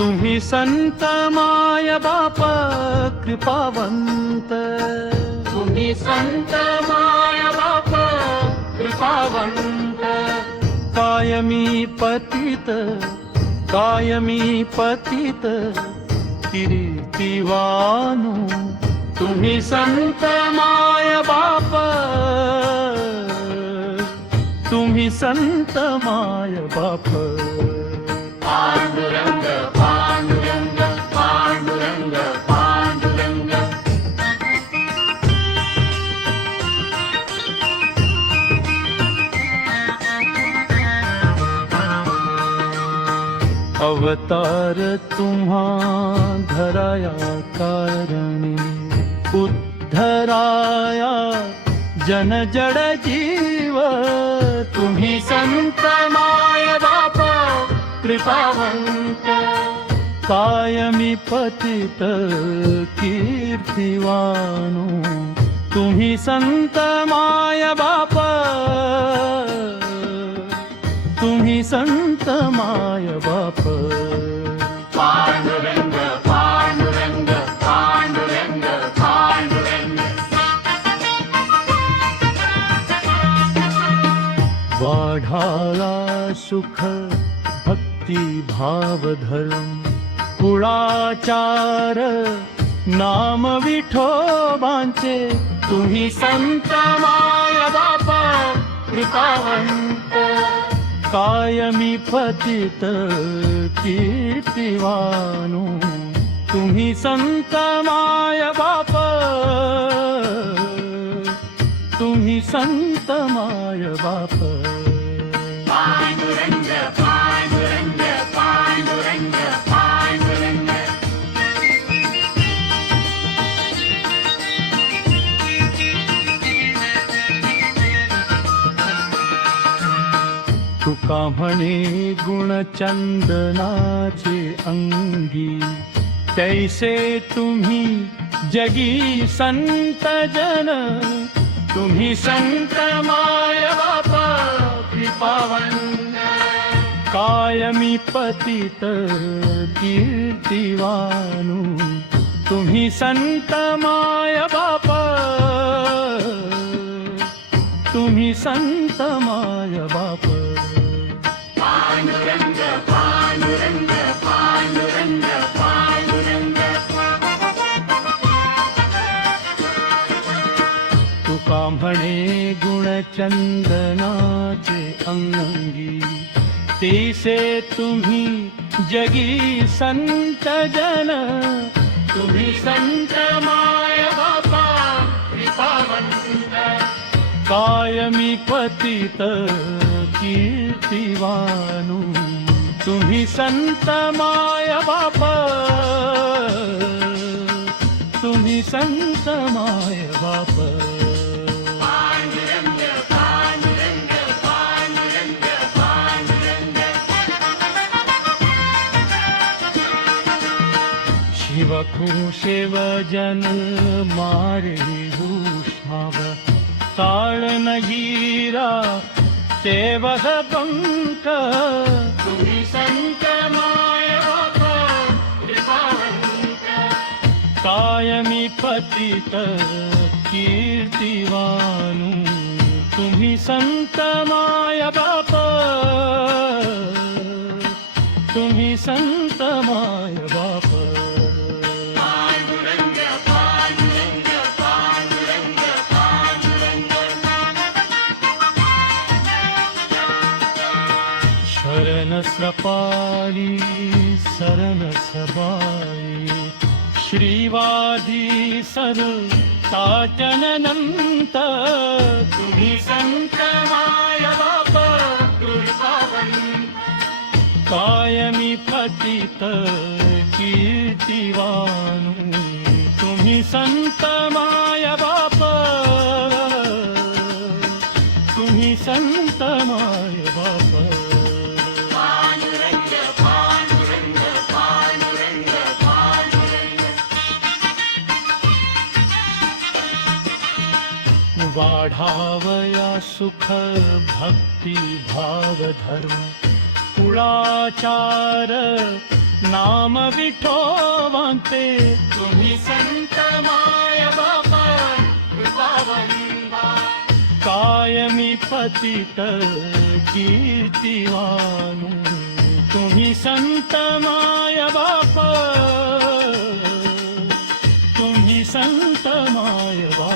तुम्ही संत माय बाप कृपावंत, तुम्ही संत माय बाप कृपावंत, कायमी पतित कीर्तिवानु, तुम्ही संत माय बाप, तुम्ही संत माय बाप. पांडुरंग पांडुरंग पांडुरंग पांडुरंग. अवतार तुम्हा धराया कारणी, उद्धराया जन जड जीव. तुम्ही संत माय बाप कृपावंत, कायमी पतित कीर्तिवानु, तुम्ही संत माय बाप, तुम्ही संत माय बाप. पांडुरंग पांडुरंग पांडुरंग पांडुरंग. वाढाला सुख भक्ती भाव धर्म, कुळाचार नाम विठोबांचे. तुम्ही संत माय बाप कृपावंत, कायमी पतित कीर्तिवानु, तुम्ही संत माय बाप, तुम्ही संत माय बाप. पांडुरंग पांडुरंग पांडुरंग पांडुरंग. तुका म्हणे गुणचंदनाचे अंगी, तैसे तुम्ही जगी संत जन. तुम्ही संत माय बाप कृपावंत, कायमी पतित कीर्तिवानु, तुम्ही संत माय बाप, तुम्ही संत माय बाप. पांडुरंग पांडुरंग पांडुरंग पांडुरंग. तुका म्हणे गुणचंदनाचे अंगी, तेसे तुम्ही जगी संत जन. तुम्ही संत माय बाप कृपावंत, कायमी पतित कीर्तिवानु, तुम्ही संत माय बाप, तुम्ही संत माय बाप. पांडुरंग पांडुरंग पांडुरंग पांडुरंग. शिवखुशेव जन मारे भूषाव, ताळनगीरा सेवह पंक. तुम्ही संत माय बाप कृपावंत, कायमी पतित कीर्तिवानु, तुम्ही संत माय बाप, तुम्ही संत माय बाप. पांडुरंग पांडुरंग पांडुरंग पांडुरंग. शरण सपाली शरण सबाई, श्रीवादी सर ताचननंत. तुम्ही संत माय बाप कृपावंत, कायमी पतित कीर्तिवानु, तुम्ही संत माय बाप, तुम्ही संत माय बाप. पांडुरंग पांडुरंग पांडुरंग पांडुरंग. वाढावया सुख भक्ती भाव धर्म, कुळाचार नाम विठोबांचे तुम्ही संत माय बापा कृपावंता कायमी पतित कीर्तिवान तुम्ही संत माय बाप तुम्ही संत माय बाप